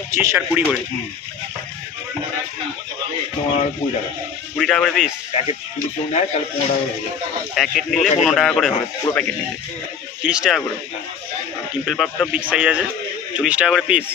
পঁচিশ আর কুড়ি করে। তোমার কুড়ি টাকা। কুড়ি টাকা করে পিস প্যাকেট যদি কেউ নেয় তাহলে পনেরো টাকা করে প্যাকেট নিলে পনেরো টাকা করে হবে পুরো প্যাকেট নিলে। তিরিশ টাকা করে। টিম্পল পাপটা বিগ সাইজ আছে। চল্লিশ টাকা করে পিস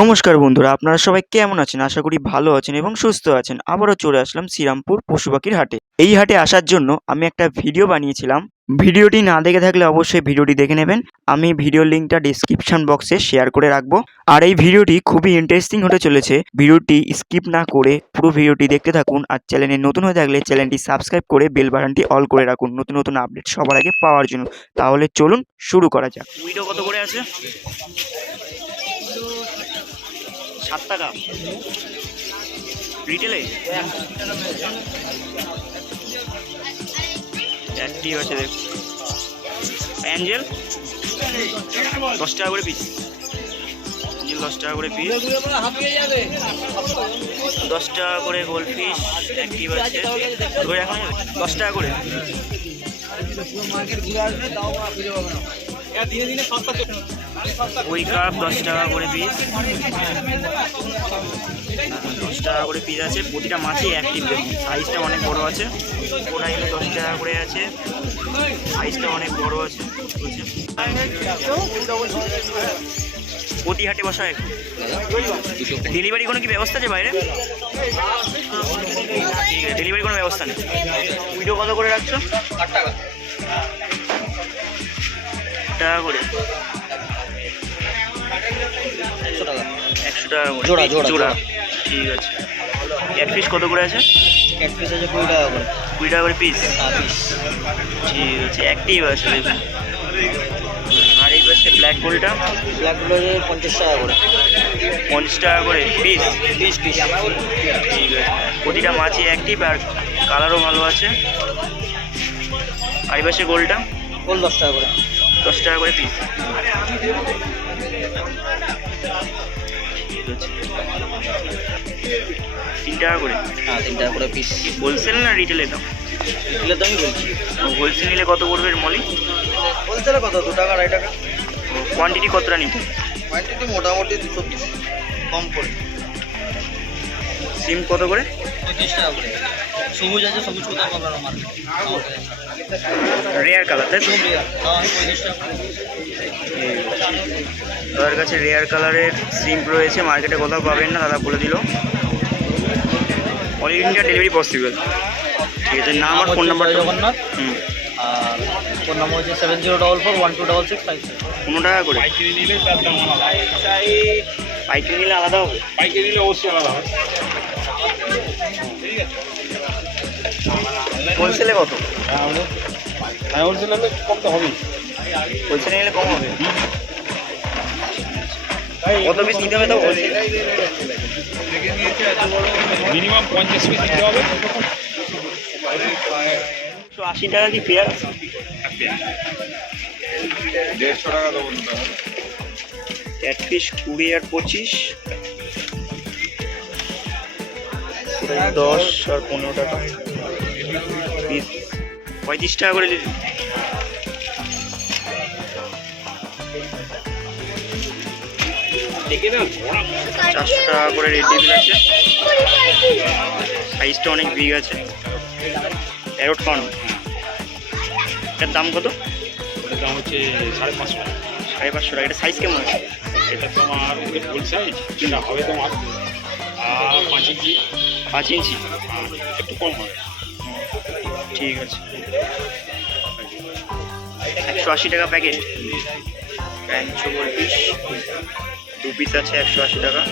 নমস্কার বন্ধুরা আপনারা সবাই কেমন আছেন? আশা করি ভালো আছেন এবং সুস্থ আছেন। আবারও চলে আসলাম শ্রীরামপুর পশু পাখির হাটে। এই হাটে আসার জন্য আমি একটা ভিডিও বানিয়েছিলাম। ভিডিওটি না দেখে থাকলে অবশ্যই ভিডিওটি দেখে নেবেন। আমি ভিডিও লিঙ্কটা ডিসক্রিপশন বক্সে শেয়ার করে রাখব। আর এই ভিডিওটি খুবই ইন্টারেস্টিং হতে চলেছে। ভিডিওটি স্কিপ না করে পুরো ভিডিওটি দেখতে থাকুন। আর চ্যানেলে নতুন হয়ে থাকলে চ্যানেলটি সাবস্ক্রাইব করে বেল বাটনটি অল করে রাখুন। নতুন নতুন আপডেট সবার আগে পাওয়ার জন্য। তাহলে চলুন শুরু করা যাক। টাকা। অ্যাক্টিভ আছে দেখ অ্যাঞ্জেল দশ টাকা করে পিস অ্যাঞ্জেল দশ টাকা করে পিস দশ টাকা করে গোল্ড পিস অ্যাক্টিভ আছে। ধরে এখন দশ টাকা করে। ওই কাপ দশ টাকা করে পিস দশ টাকা করে পিস আছে। প্রতিটা মাছই অ্যাক্টিভ দেখুন সাইজটা অনেক বড় আছে। ওরা এলে দশ টাকা করে আছে। সাইজটা অনেক বড় আছে? প্রতি হাটে বসা হয় ডেলিভারি কোনো কি ব্যবস্থা আছে বাইরে? ডেলিভারি কোনো ব্যবস্থা নেই। ভিডিও কত করে রাখছো? টাকা করে। একশো টাকা। টাকা করে। জোড়া, জোড়া। ঠিক আছে। ক্যাটফিশ কত করে আছে? ক্যাটফিস আছে কুড়ি টাকা করে। কুড়ি টাকা করে পিস হ্যাঁ পিস ঠিক আছে। অ্যাক্টিভ আছে দেখুন। আর এই পাশে ব্ল্যাক গোলটা ব্ল্যাকগুলো আছে পঞ্চাশ টাকা করে। পঞ্চাশ টাকা করে পিস পিস পিস ঠিক আছে। প্রতিটা মাছই অ্যাক্টিভ আর কালারও ভালো আছে। আর এই পাশে গোলটা কোল দশ টাকা করে। দশ টাকা করে পিস তিন টাকা করে। হ্যাঁ তিন টাকা করে পিস হোলসেল না রিটেলে দাম? তো আমি বলছি। হোলসেল নিলে কত পড়বে মলি? হোলসেলে কত? দু টাকা আড়াই টাকা? কোয়ান্টিটি কতটা নিতে? কোয়ান্টিটি মোটামুটি দুশো পিস কম করে। সিম কত করে? পঁচিশ টাকা করে। সবুজ আছে সবুজ কোথাও পাবে মার্কেট রেয়ার কালার তাই তো? দাদার কাছে রেয়ার কালারের সিম রয়েছে মার্কেটে কোথাও পাবেন না দাদা বলে দিল। অল ইন্ডিয়া ডেলিভারি পসিবল ঠিক আছে নাম আর ফোন নাম্বার জগন্নাথ হুম। আর ফোন নাম্বার হচ্ছে seven zero double four one two double six five পনেরো টাকা করে। পাইকারি নিলে তার দাম আলাদা। পাইকারি নিলে আলাদা হবে? পাইকারি নিলে অবশ্যই আলাদা হবে। হোলসেলে কত? হ্যাঁ হ্যাঁ হোলসেল হলে কম তো হবেই। হোলসেলে নিলে কম হবে? কত পিস নিতে হবে তো মিনিমাম পঞ্চাশ পিস দিতে হবে। একশো আশি টাকা কি পেয়ার দেড়শো টাকা দেবো ক্যাটফিশ কুড়ি আর পঁচিশ। দশ আর পনেরো টাকা। পিস পঁয়ত্রিশ টাকা করে দিন চারশো টাকা করে রেড আছে। সাইজটা অনেক বিগ আছে। Parrot corn. এটার দাম কত? দাম হচ্ছে সাড়ে পাঁচশো টাকা। সাড়ে পাঁচশো টাকা। এটা সাইজ কেমন আছে? এটা তোমার ফুল সাইজ যেটা হবে তোমার পাঁচ ইঞ্চি। পাঁচ ইঞ্চি। আর একটু কম হবে। ঠিক আছে। একশো আশি টাকা প্যাকেট একশো পিস দু পিস আছে একশো আশি টাকা।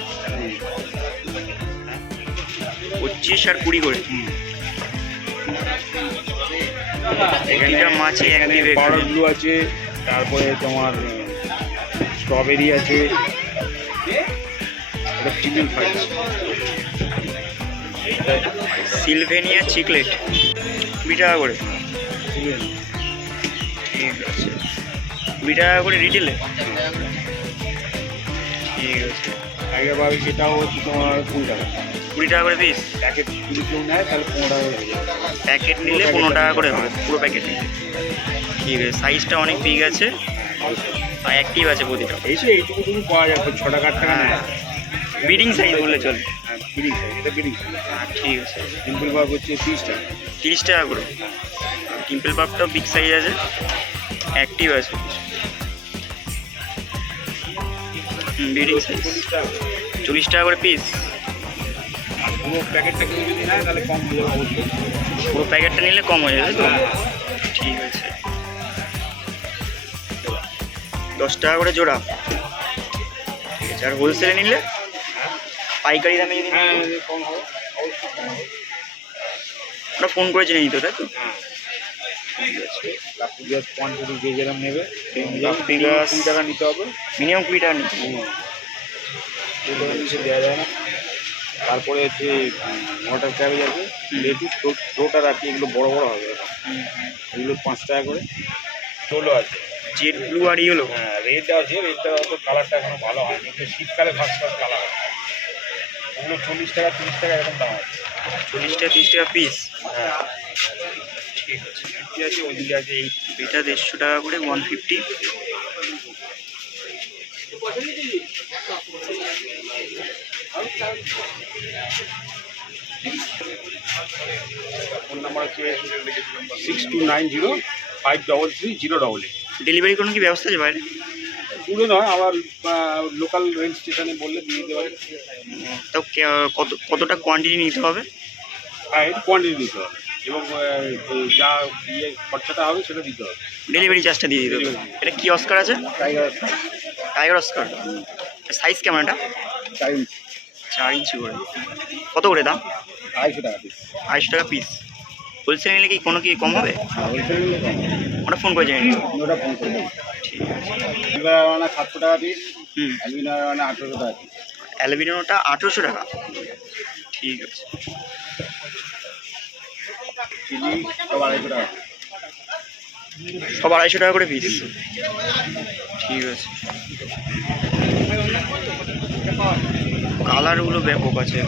পঁচিশ আর কুড়ি করে। এখানটা মাছে এখানে ব্লু আছে, তারপরে তোমার স্ট্রবেরি আছে। এটা ফিমেল ফাইজ সিলভেনিয়া চিকলেট। কুড়ি টাকা করে। ঠিক আছে। কুড়ি টাকা করে রিটেলে ঠিক আছে। সেটাও হচ্ছে তোমার কুড়ি টাকা। কুড়ি টাকা করে পিস প্যাকেট যদি কেউ নেয় তাহলে পনেরো টাকা প্যাকেট নিলে পনেরো টাকা করে হবে পুরো প্যাকেট নিলে। ঠিক আছে সাইজটা অনেক বিগ আছে। আর অ্যাক্টিভ আছে প্রতিটা এইটুকু টুকু পাওয়া ছ টাকা টাকা বিডিং সাইজ বললে চলে। হ্যাঁ বিড়ি খাই এটা বিড়ি খাই। ঠিক আছে। সিম্পল ভাব হচ্ছে তিরিশ টাকা। তিরিশ টাকা করে। টিম্পল পাপটাও বিগ সাইজ আছে অ্যাক্টিভ আছে। বিডিং সাইজ চল্লিশ টাকা করে পিস পুরো প্যাকেটটা কেউ যদি নেয় তাহলে কম হয়ে যাবে অবশ্যই। পুরো প্যাকেটটা নিলে কম হয়ে যাবে তো? হ্যাঁ, ঠিক আছে। দশ টাকা করে জোড়া। ঠিক আছে আর হোলসেলে নিলে? পাইকারি দামে যদি হ্যাঁ। কম হবে। ওরা ফোন করে জেনে নিত তাই তো? হ্যাঁ। ঠিক আছে। কাপড় দিয়ে কোয়ান্টিটি যে যেরকম নেবে সেই অনুযায়ী গাছ- কুড়ি টাকা নিতে হবে। মিনিমাম কুড়ি টাকা নিতে হুম। কুড়ি টাকা নিচে দেওয়া যায় না। তারপরে হচ্ছে ওয়াটার ক্যাবেজ আছে আছে এগুলো বড় বড় হবে এগুলো পাঁচ টাকা করে। ষোলো আছে। জেড ব্লু আর ইয়েলো হ্যাঁ রেড আছে রেডটা অত কালারটা এখনও ভালো হয়নি। শীতকালে ফার্স্ট ফার্স্ট কালার ওগুলো চল্লিশ টাকা তিরিশ টাকা এরকম দাম আছে। চল্লিশ টাকা তিরিশ টাকা পিস হ্যাঁ। ঠিক আছে। ফিফটি আছে ওইদিকে আছে এই এটা দেড়শো টাকা করে ওয়ান ফিফটি ফোন নাম্বার হচ্ছে six two nine zero five double three zero double eight delivery কোনো কি ব্যবস্থা আছে বাইরে? দূরে নয় আবার লোকাল রেল স্টেশনে বললে দিয়ে দিতে পারি। কে- কত কতটা কোয়ান্টিটি নিতে হবে? হ্যাঁ কোয়ান্টিটি দিতে হবে। এবং যা ইয়ে খরচাটা হবে সেটা দিতে হবে। ডেলিভারি চার্জটা দিয়ে দিতে হবে। এটা কি অস্কার আছে? টাইগার টাইগার অস্কার সাইজ কেমন এটা? টাইম চার ইঞ্চি করে। কত করে দাম? আড়াইশো টাকা পিস আড়াইশো টাকা পিস হোলসেল নিলে কি কোনো কি কম হবে? ওটা ফোন করে জেনে ওটা ফোন করে ঠিক আছে। সাতশো টাকা পিস হুম। আঠেরোশো টাকা পিস অ্যালবিনোটা আঠেরোশো টাকা। ঠিক আছে। চিলি সব আড়াইশো টাকা। সব আড়াইশো টাকা করে পিস ঠিক আছে। কালারগুলো ব্যাপক আছে।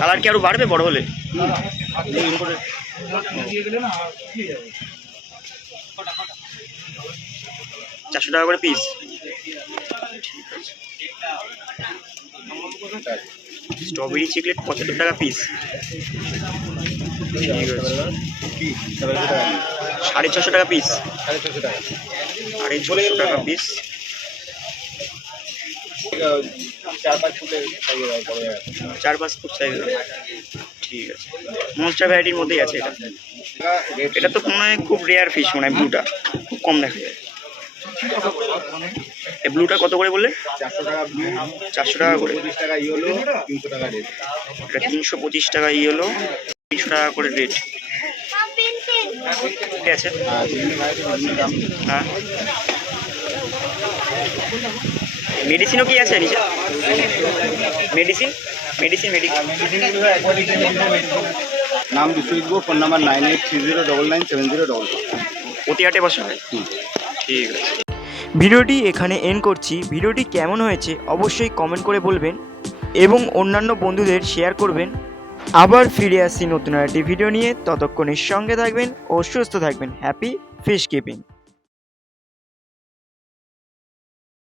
কালার কি আরও বাড়বে বড় হলে? চারশো টাকা করে পিস স্ট্রবেরি চিকলেট পঁচাত্তর টাকা পিস সাড়ে ছশো টাকা পিস সাড়ে ছশো টাকা টাকা পিস চার পাঁচ ফুটে খাইয়ে দেওয়া পড়ে যাবে চার পাঁচ ফুট সাইজ ঠিক আছে। মনস্টার ভ্যারাইটির মধ্যেই আছে এটা। এটা তো মনে হয় খুব রেয়ার ফিশ মনে হয় ব্লুটা খুব কম দেখা যায়। এই ব্লুটা কত করে বললে? চারশো টাকা ব্লু চারশো টাকা করে। পঁচিশ টাকা ইয়েলো তিনশো টাকা রেট এটা তিনশো পঁচিশ টাকা ইয়েলো তিনশো টাকা করে রেট ঠিক আছে? দাম হ্যাঁ। মেডিসিনও কি আছে নিচে মেডিসিন? Medicine medicine. নাম বিশ্বজিৎ গো phone number nine eight three zero double nine seven zero double প্রতি বসা। হয় ঠিক আছে। ভিডিওটি এখানে এন্ড করছি। ভিডিওটি কেমন হয়েছে অবশ্যই কমেন্ট করে বলবেন এবং অন্যান্য বন্ধুদের শেয়ার করবেন। আবার ফিরে আসছি নতুন একটি ভিডিও নিয়ে। ততক্ষণের সঙ্গে থাকবেন ও সুস্থ থাকবেন। Happy fish keeping